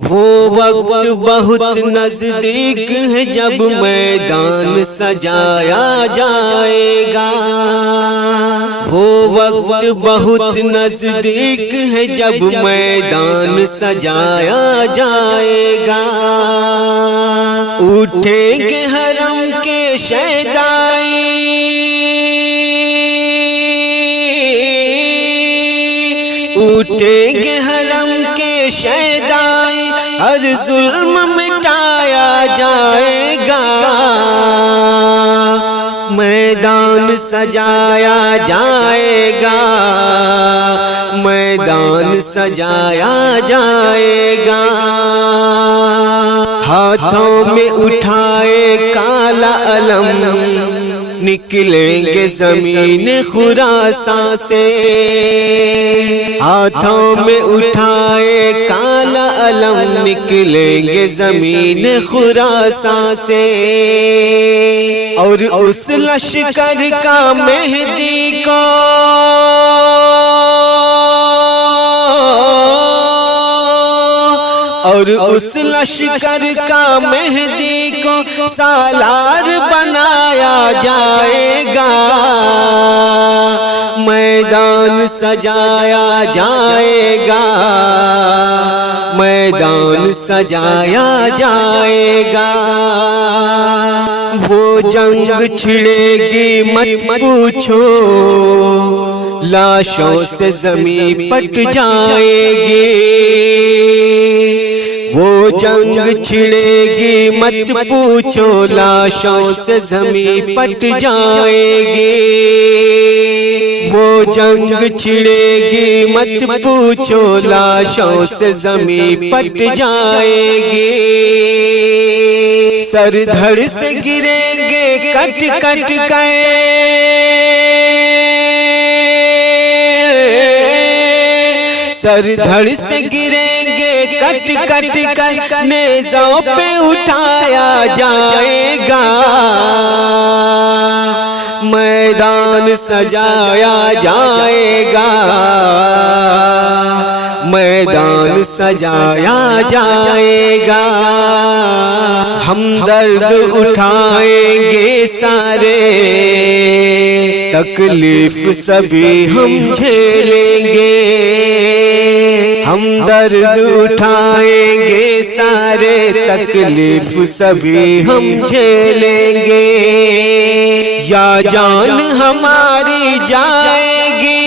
وہ وقت بہت نزدیک ہے جب میدان سجایا جائے گا، وہ وقت بہت نزدیک ہے جب میدان سجایا جائے گا، اٹھیں گے حرم کے شیدائی، اٹھیں گے حرم کے شیدائی، ہر ظلم مٹایا جائے گا، میدان سجایا جائے گا، میدان سجایا جائے گا، ہاتھوں میں اٹھائے کالا علم، نکلیں گے زمین خراساں سے، ہاتھوں میں اٹھائے کالا علم، نکلیں گے زمین خراساں سے، اور اس لشکر کا مہدی کو اور اس لشکر کا مہدی کو سالار بنایا جائے گا، میدان سجایا جائے گا، میدان سجایا جائے گا، وہ جنگ چھڑے گی مت پوچھو، لاشوں سے زمین پٹ جائے گی، وہ جنگ چھڑے گی مت پوچھو، لاشوں سے زمین پٹ جائے گی، وہ جنگ چھڑے گی مت پوچھو، لاشوں سے زمین پٹ جائے گی، سر دھڑ سے گریں گے کٹ کٹ کے، سر دھڑ سے گریں گے کٹ کٹ کر، نیزوں پہ اٹھایا جائے گا، میدان سجایا جائے گا، میدان سجایا جائے گا، ہمدرد اٹھائیں گے سارے، تکلیف سبھی ہم جھیلیں گے، ہمدرد اٹھائیں گے سارے، تکلیف سبھی ہم جھیلیں گے، یا جان ہماری جائے گی،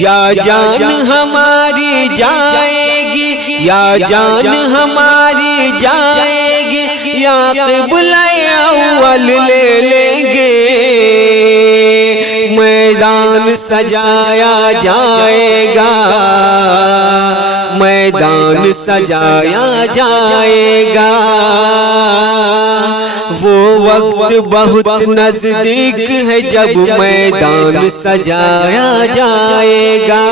یا جان ہماری جائے گی، یا جان ہماری جائے گی، یا قبلہ اول لے لیں گے، میدان سجایا جائے گا، میدان سجایا جائے گا، وہ وقت بہت نزدیک ہے جب میدان سجایا جائے گا۔